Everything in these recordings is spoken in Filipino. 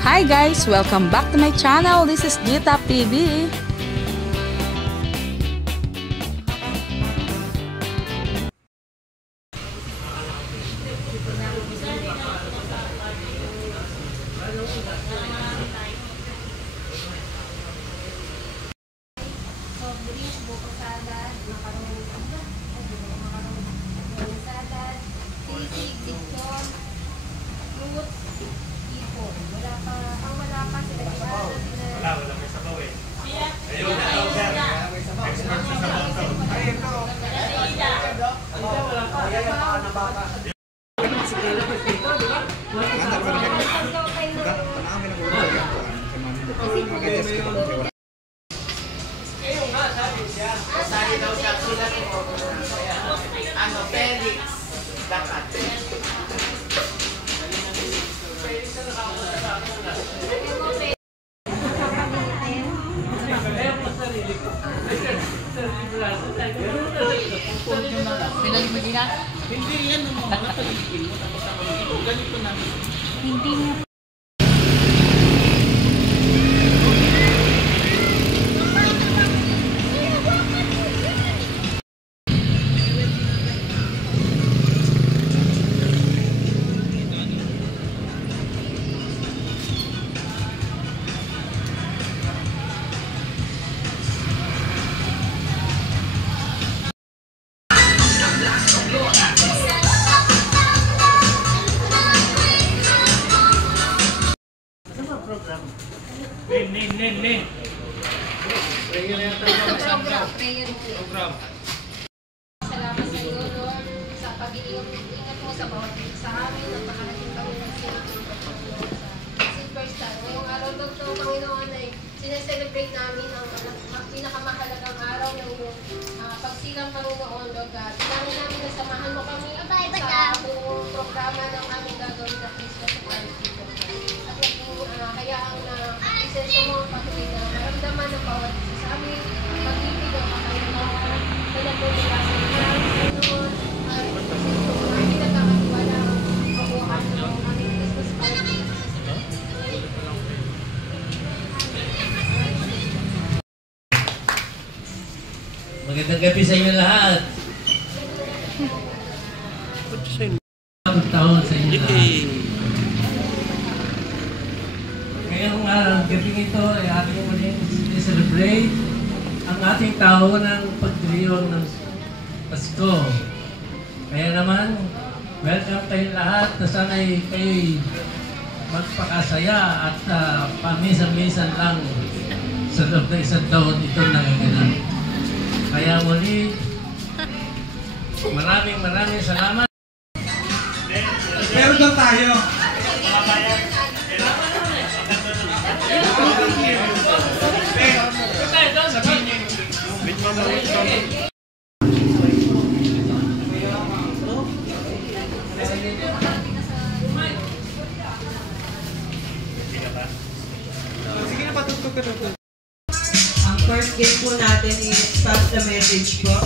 Hi guys! Welcome back to my channel. This is Dita TV. Wala may sabaw eh. Ayun na, expert sa sabaw to. Kayo nga, sabi siya. Sabi daw siya sila ano, Felix. Dapat. Hindi yan ang mga paligid mo tapos ako dito. Ganito na. Hindi niya. Nen. Program. Salamat sa iyo, Lord, sa pag-iingat mo sa bawat sa amin at makarating kami ng Silverstar. Ngayong araw daw ito, Panginoon, ay sineselebrate namin ang pinakamahalagang araw ng iyong pagsilang, Panginoon, Lord God. Kailangan namin na samahan mo kami sa buong programa ng aming gagawin na Christmas Party. At hayaan na isenso mo ang patuloy na maramdaman ng bawat isa sa amin, pag-ibig ang Panginoon, pinagpulila sa Panginoon, at isenso mo namin nagkakatiwala ang mabuhan ng aming Christmas Party. Magandang gabi sa inyo lahat. Magandang taon sa inyo lahat. Ngayong gabi ito ay ating muling celebrate ang ating taon ng pagdiriwang ng Pasko. Kaya naman, welcome kayong lahat na sana'y kayo'y magpakasaya at pamisan-misan lang sa loob ng isang taon itong nagaganap. Kaya muli, maraming salamat. Meron daw tayo. Sige na, patugtog ka doon. Ang first game po natin is Pass the Message po.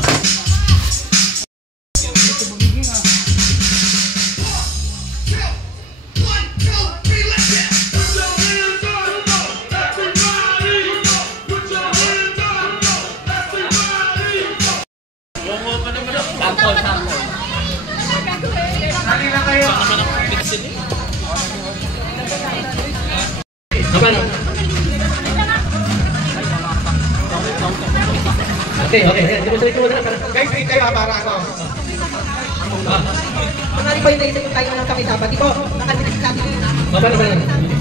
Sali na kayo. Okay. Guys, hindi kayo para ano. Mangali po yung naisip yung tayo ng kami dapat. Di po, nakalimutan natin.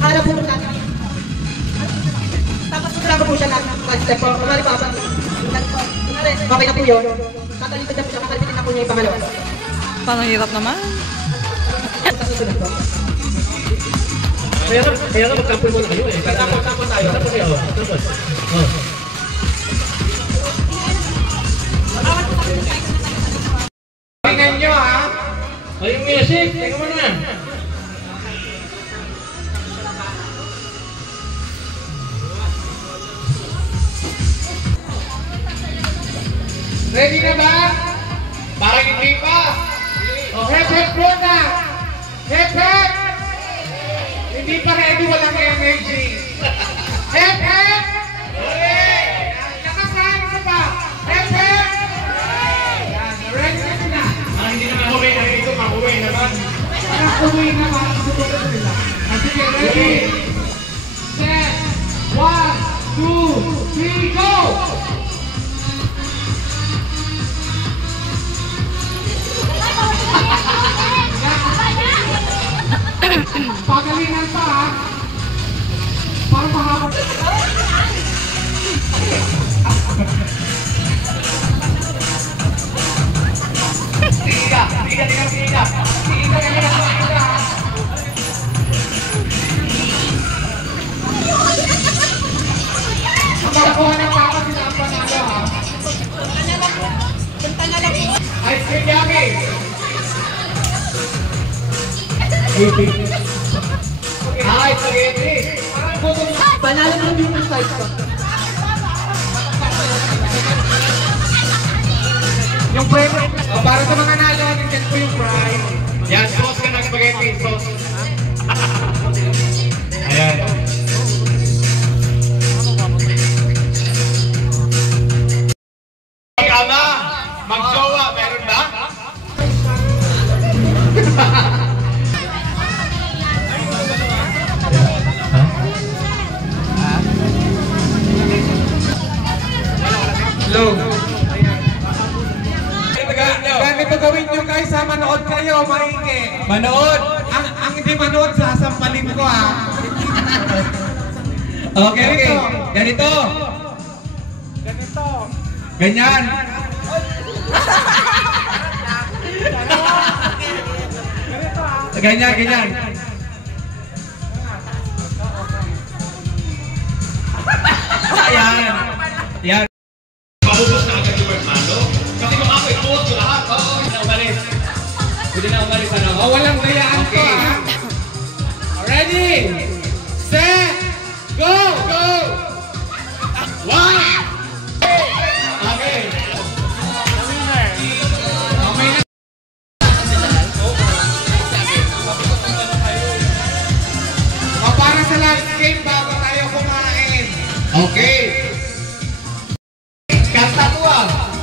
Harap po natin. Tapos lang po siya ng step po. Mangali po ako. Okay na po yun. Kakalimutan na po siya. Kakalimutan na po niya yung pangalawa. Parang hirap naman. Susunod po. Kaya nga magkampul muna kayo eh. Tapos tayo. Tapos. Tingnan nyo ha. O yung music, tingnan mo na. Ready na ba? Parang hindi pa. Hep muna. Hep. Hindi pa ready, walang energy. Hep, hep! Nakasama ka ba? Hep, hep! Yan, ready na sila. Hindi naman huwi na ito, mahuwi naman. Nakakuwi naman, susunod sila. Sige, ready? Set! 1, 2, 3, go! Pagalingan pa ha. Para mahaba. Tiga. Ang makakuha ng papa sila ang panalo ha. Ice cream yummy. Ay, spaghetti. Panalo ng beauty site ko. Yung prime, para sa mga nalo, tingnan po yung prime. Yan, sauce ka ng spaghetti, sauce. Ayan. Mag-ama, mag-jowa, meron ba? Hello. Ganito gawin nyo guys ha, manood kayo, maigi. Manood! Ang hindi manood, sasampalin ko ha. Okay. Ganito. Ganyan. Ganyan. Ayan. Maubos na agad yung hermano. Kasi kung ako ituot ko lahat. Oo, Pwede na umalis ano? O, walang dayaan ko ha. Ready? Set! Go! One! Okay. O, para sa last game bago tayo kumain. Okay. Kanta ko ah.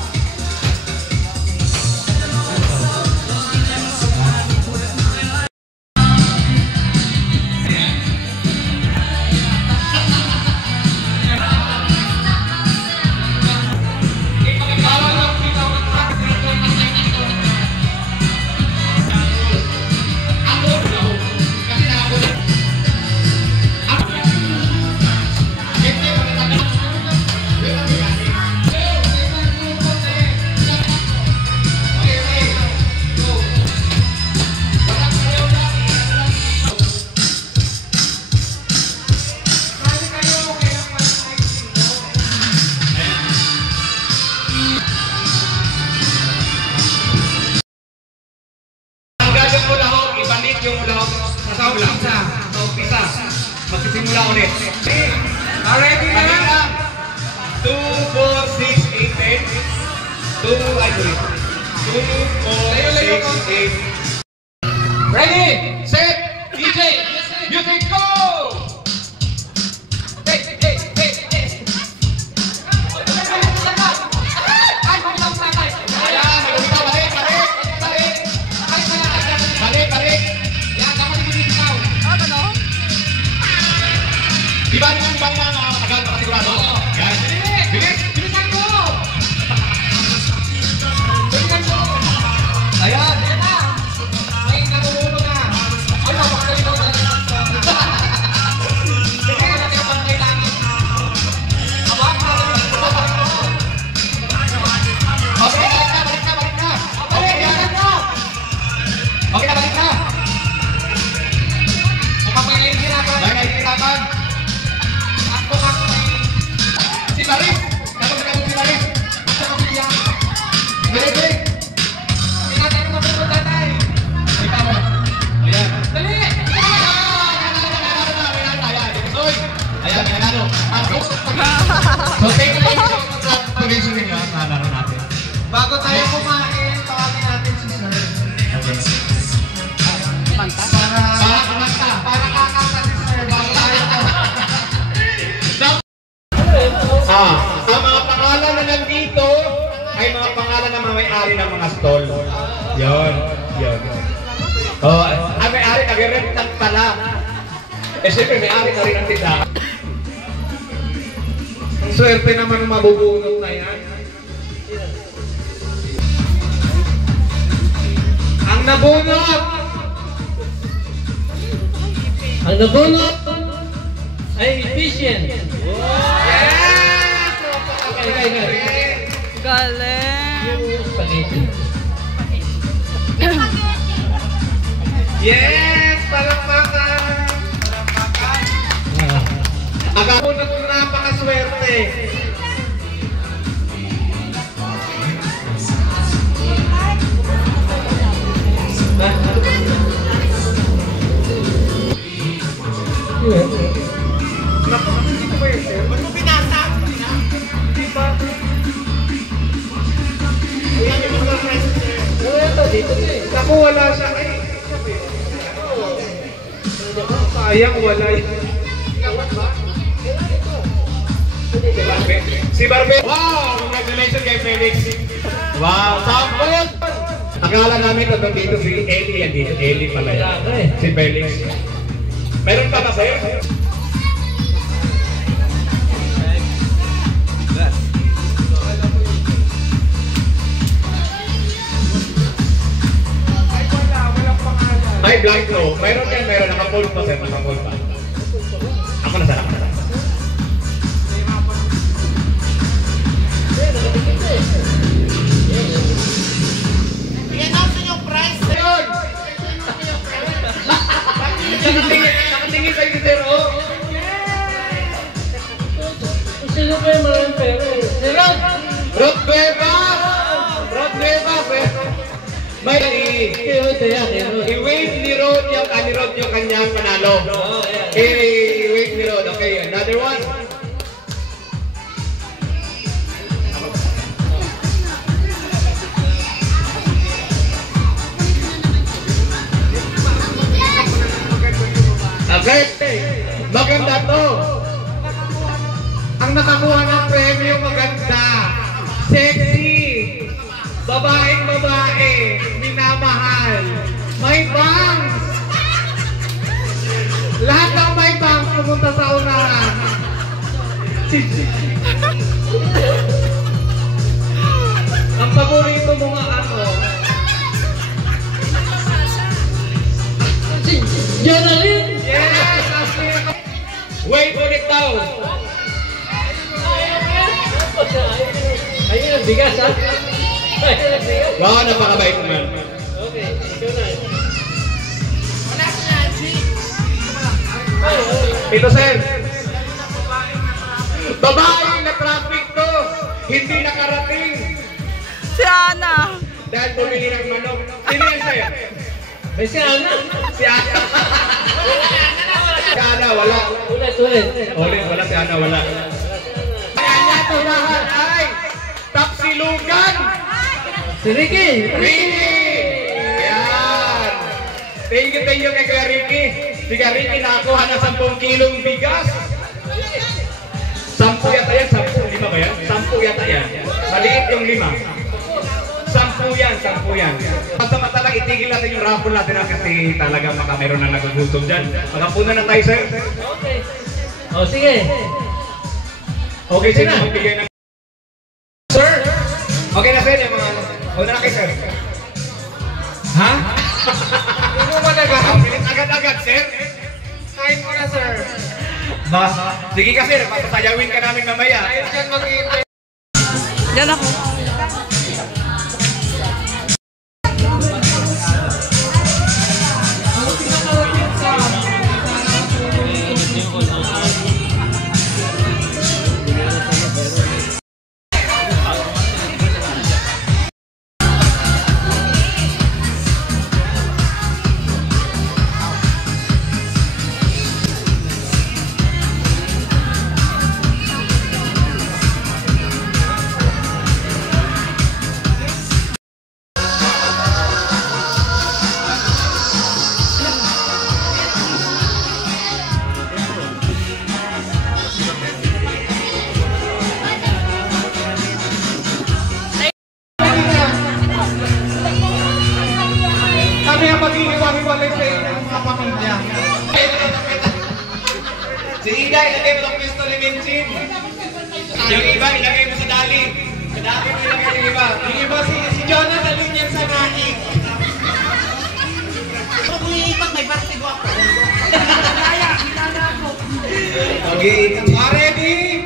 Yung ulahok sa umpisa. Magsisimula ulit. Ready na? 2, 4, 6, 8, 10. 2, 4, 6, 8. Ready? Set! DJ! Music go! Diba matagal pa kasigurado? Yan. Bilis! Bilisan mo! Ayan! Ay, nakuhulo na! Ay, mapakaligaw na lang! Sige, natin ang pantay langit! Abang! Okay, balik na! Okay, bilisan mo! Okay na, balik na! Mukhang may nahihirapan! May nahihirapan! Ako kasi Si Maris! Kapag si Maris! gusto ko siya! Bilis! Tinatanong mo po tatay! Ayan! Dali! Ayan, nanalo! So, take a look sa position ninyo at nalaro natin. Bago tayo kumain, tawagin natin si Sir. Para kumanta. Para kakanta si Sir. Bago tayo kumain. may-ari ng mga stall. Yun. Oh, may-ari, nag-rent pala. Eh, siyempre, may-ari na rin ang tindahan. Ang swerte naman ng mabubunot na yan. Ang nabunot! Ang nabunot ay efficient. Yes! Galing! Spaghetti. Yes! Palakpakan! Akabunot ko napakaswerte. Ba't mo pinasa? Di ba? Ayan yung mga friends sir. Naku, wala siya. Ay, sayang, wala yun. Si Barbe. Wow! Congratulations kay Felix. Wow! Sampot! Akala namin nandun dito si Ellie yan dito. Ellie pala yan. Si Felix. Meron pa ba sa'yo? Ay, blank no. Meron yan, meron. Naka-fold pa sir. Naka-fold pa. Ako na sana. Yan ako yung price. Ayun! Nakatingin kayo si Sir O. Sino ba yung maraming pera? Si Rod! Rod Beba! Rod Beba! May i-wave ni Rod yung kanyang panalo. I-wave ni Rod. Okay, another one. Okay, maganda to. Ang nakakuha ng premyo maganda. Sexy. Babaeng babae. Minamahal. May bangs. Lahat ng may bangs pumunta sa unahan. Ang paborito mo nga ano? Jonalyn! Yes! Wait for it down! Ayun ang bigas ha? Ayun ang bigas. Wow, napakabait naman. Okay, ikaw na. Ito sir. Babae na traffic to. Hindi nakarating. Si Ana! Dahil bumili ng manok. Sino yan sir? May si Ana. Si Ana. Si Ana, wala. Ulit. Wala si Ana, wala. Kanya to lahat ay tapsilugan. Si Ricky! Ricky! Yan! Thank you kay Kuya Ricky. Si Kuya Ricky nakakuha na 10 kilong bigas. 10 yata yan, 10, 5 ba yan? 10 yata yan. Maliit yung 5. 10 yan. Basta lang itigil natin yung raffle natin kasi talaga baka meron na nagugutom dyan. Magkapunan na tayo, sir. Okay. O, sige. Okay, sino magbigay ng... Sir! Okay na, sir, yung mga... Una na kayo, sir. Ha? Hindi mo nag-habilit agad-agad, sir? Kain mo na, sir. Ba? Sige ka, sir. Papasayawin ka namin mamaya. Ayun dyan mag-iintay. Diyan ako. Si Ida, ilagay mo ng pistol ni Vincin. Yung iba, ilagay mo sa dali. Sa dali mo ilagay yung iba. Yung iba, si Jonathan din yan sa naik. Kung iipag, may partigo ako. Okay, ready?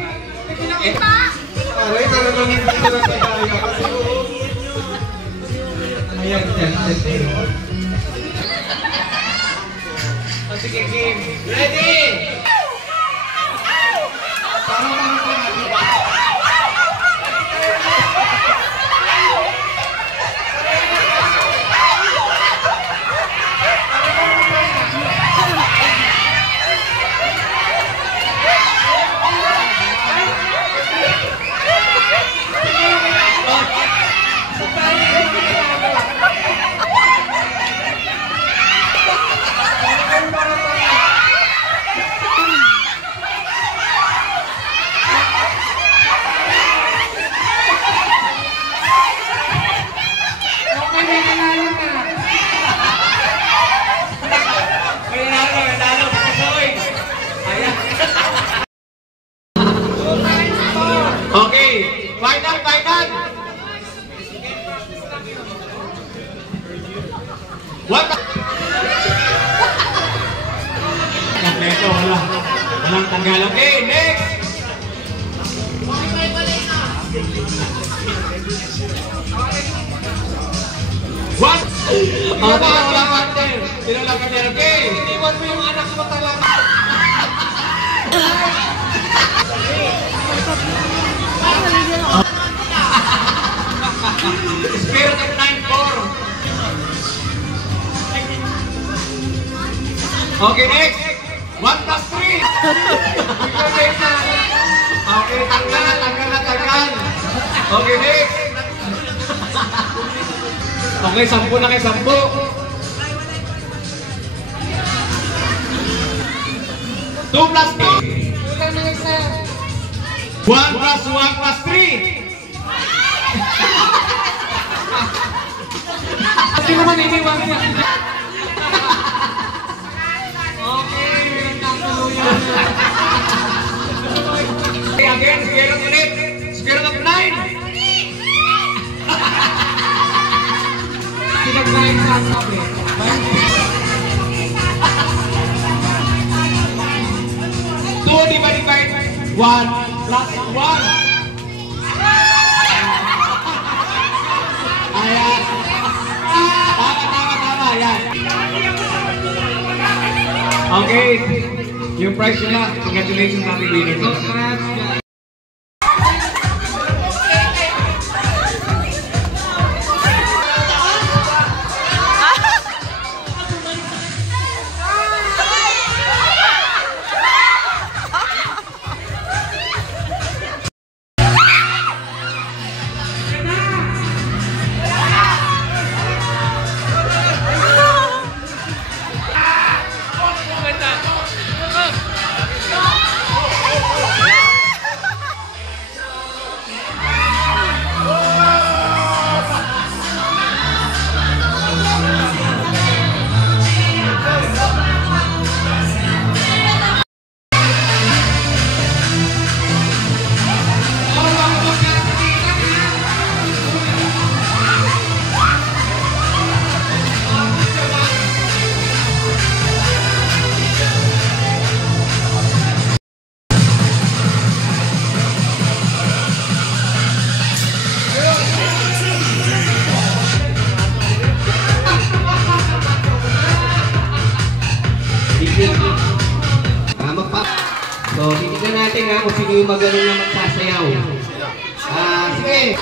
Aray, talagang hindi ko lang kagaya kasi ayan, yan. Sige, game. Ready? Okay, final. What? Kompleto, walang tanggal. Okay, next. What? Wala partner. Sino lang partner? Okay, iniwan mo yung anak mo talaga. Spirit of 9-4. Okay, next. 1 plus 3. Okay, tanggal. Okay, next. Okay, 10 na kayo, 10. 2 plus 2. 1 plus 1 plus 3. Hindi naman iniwan niya. Okay, again, square root of 9. Sinag-9 sa sabi. 2 divided by 1 plus 1. Ayan. Tama. Ayan. Okay. Yung prize nila. Congratulations natin winner. So, titignan natin kung sino yung magaling na magsasayaw. Sige.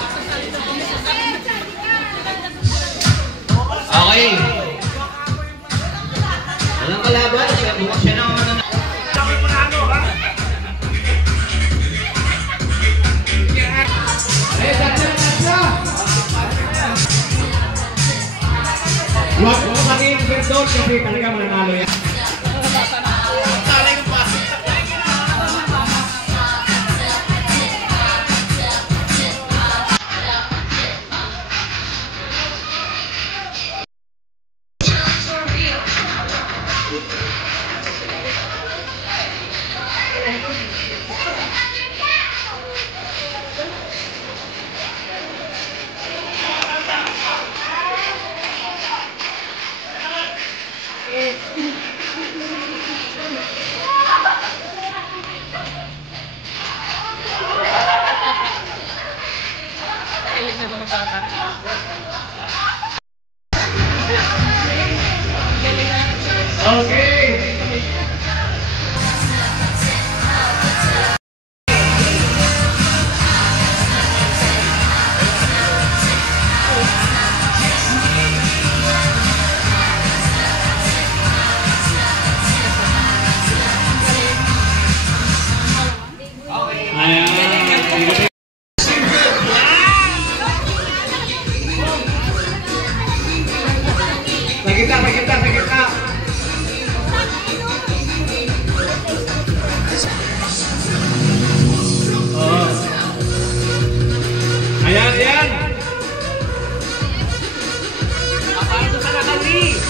Okay. Walang kalaban. Siya na ako na. Huwag mo maging perdon kasi talaga mananalo yan.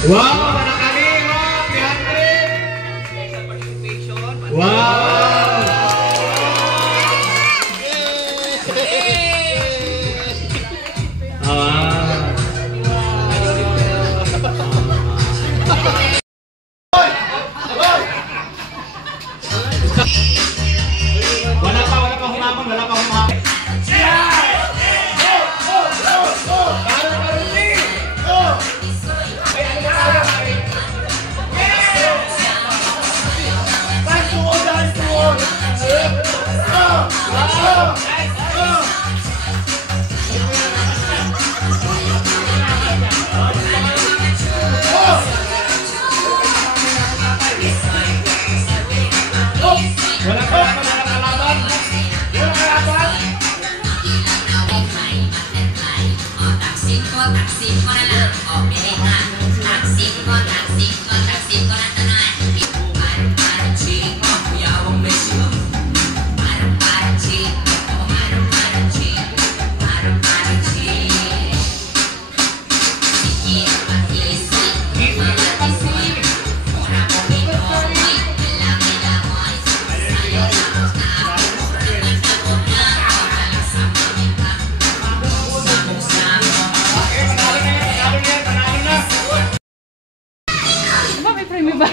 Wow, para kami, wow, 300. Wow. Wala pa humamon, wala pa humamon. Wala kalaban. Wala kalaban. Taksin ko na lang. O, pilihan. Taksin ko na tanong. Parang chiko, yawang mesyo. Parang chiko, parang chiko. Sikit, pakisi, malatisi. Mura ko pinoy, malaki lamoy. Sayo tapos na ako. Pagkat ako na, wala sa pamita. Samong-samong. May premium ba?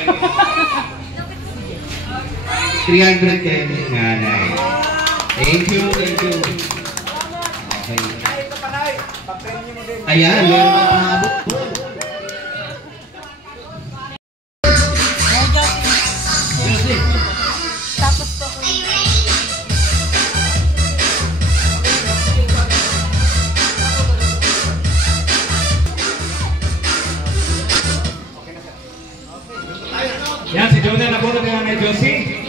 310 nanay. Thank you. Okay. Ayan, meron pa pahabot. Yan, si Jonah nabunod ng Nanay Josie.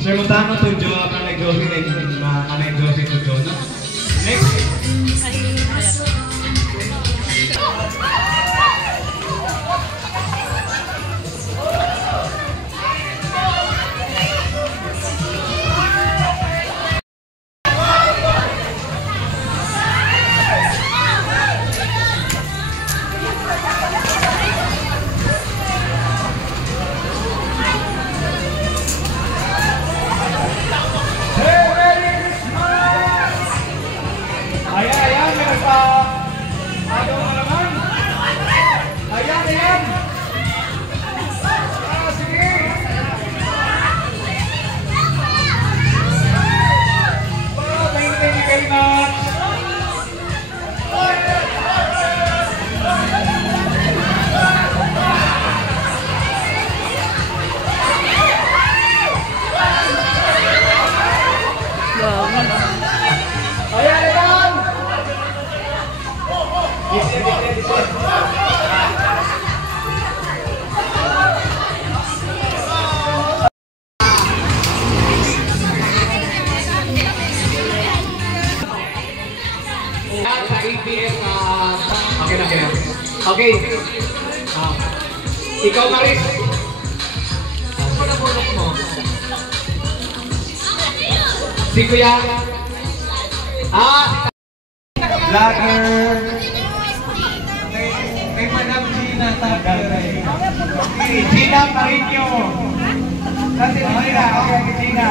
Sir, mutama to Nanay Josie na Nanay Josie to Jonah. Next. Ayan, meron pa. Ano mo naman? Ayan. Sige. Wow, thank you very much. Ayan. Sa ABS, okay. Ikaw, Maris. Ano na bulok mo? Si Kuya. Vlogger. Kay Madam Gina Tagaray. Gina Marinyo. Kasi si Gina. Okay, si Gina.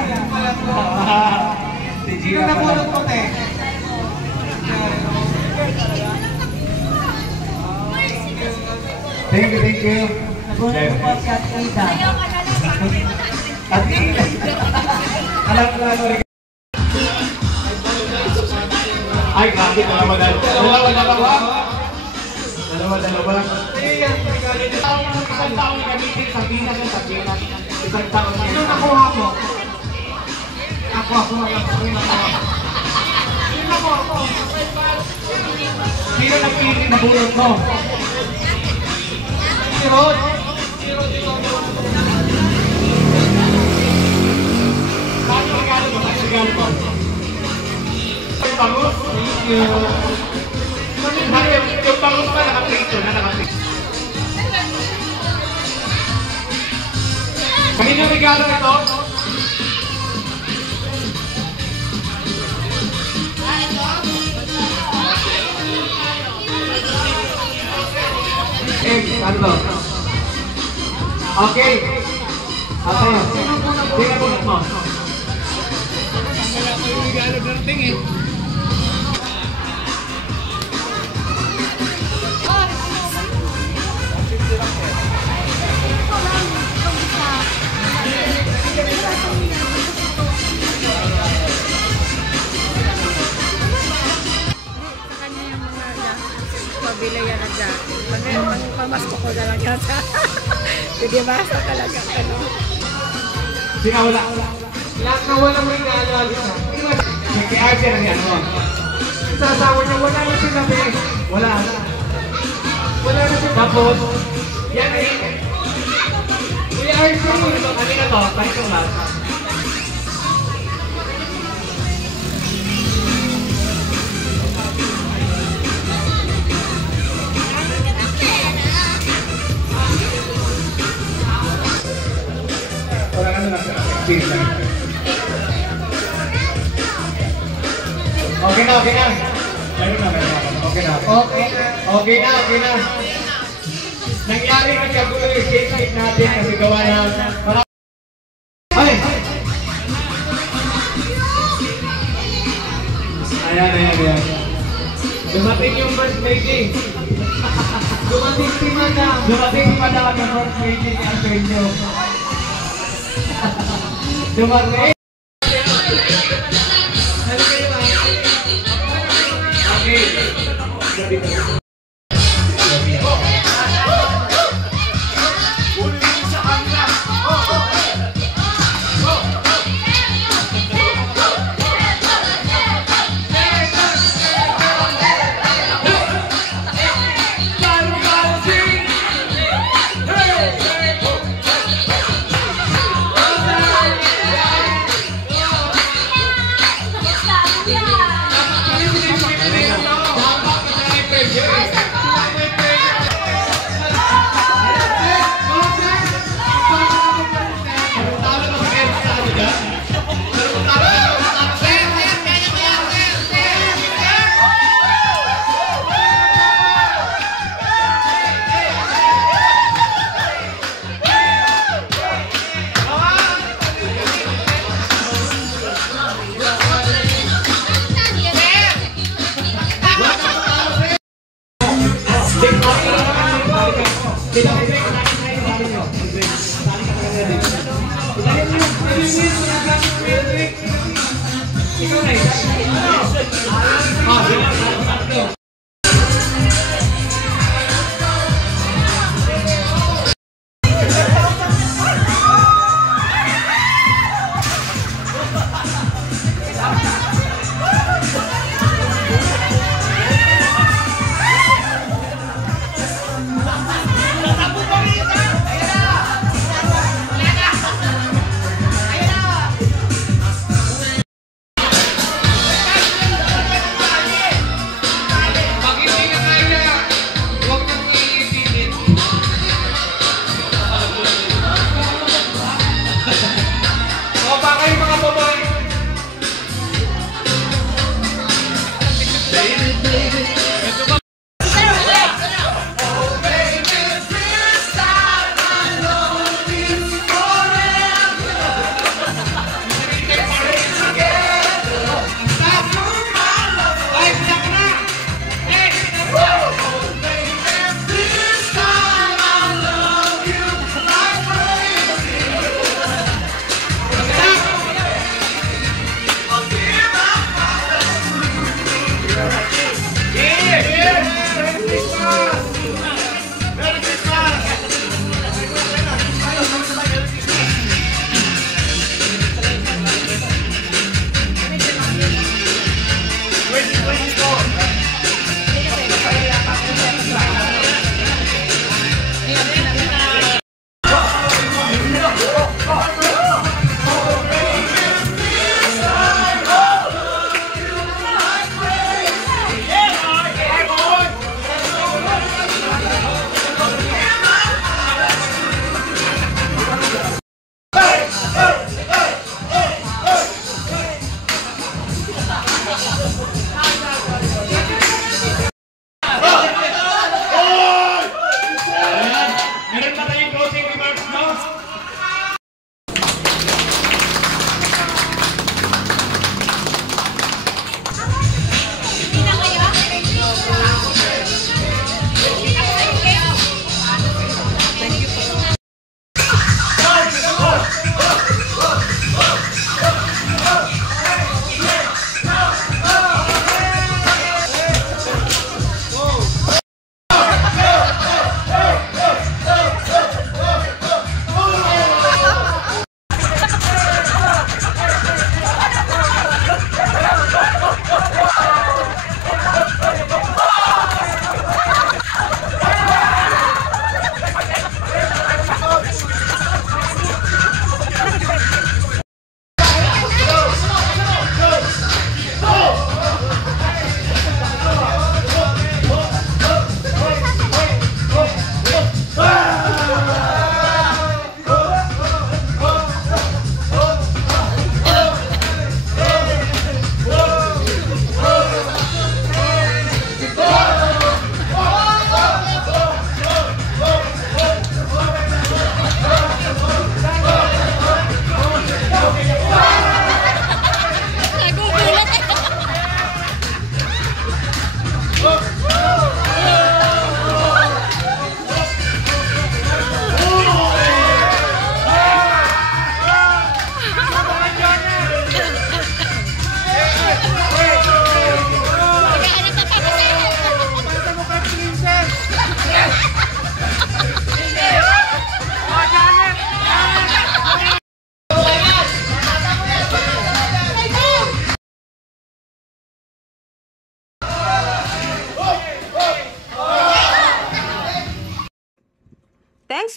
Si Gina. Sino nabulot mo, te? Thank you. Nabunod po si Ate Ida. At alam ko lang. Ay, grabe, dalawa. Isang taon na gamitin sa Ginas. Isang taon na. Sino nakuha mo? Ako. Sino nagpili na bulot mo? Si Rod. Saan yung regalo mo? Yung bangus? Yung bangus pa nakaprito na nakaprito. Kanina regalo ito? Egg. Ano to? Okay. Okay. Tingnan mo mo. Wala pa yung regalo dating eh. Pabili yan na dyan. Pamasko ko na lang yan. Hindi basta talaga. Sina wala. Lahat na walang regalo. Kaya Archie lang yan mo. Sasawa niya, wala na sinabi. Wala na. Wala na sinabi. Tapos, yan eh. Kuya Archie. Kanina to, tayo ko lang. Okay na, okay na. Okay na. Okay na. Nangyari ng kagulo yung shake natin kasi gawa na ay! Ayan. Dumating yung first lady. Dumating si Madam ng first lady ni Antonio. Dumating.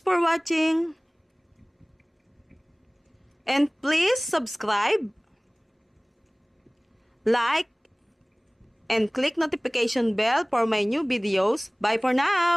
for watching. And please subscribe, like, and click notification bell for my new videos. Bye for now!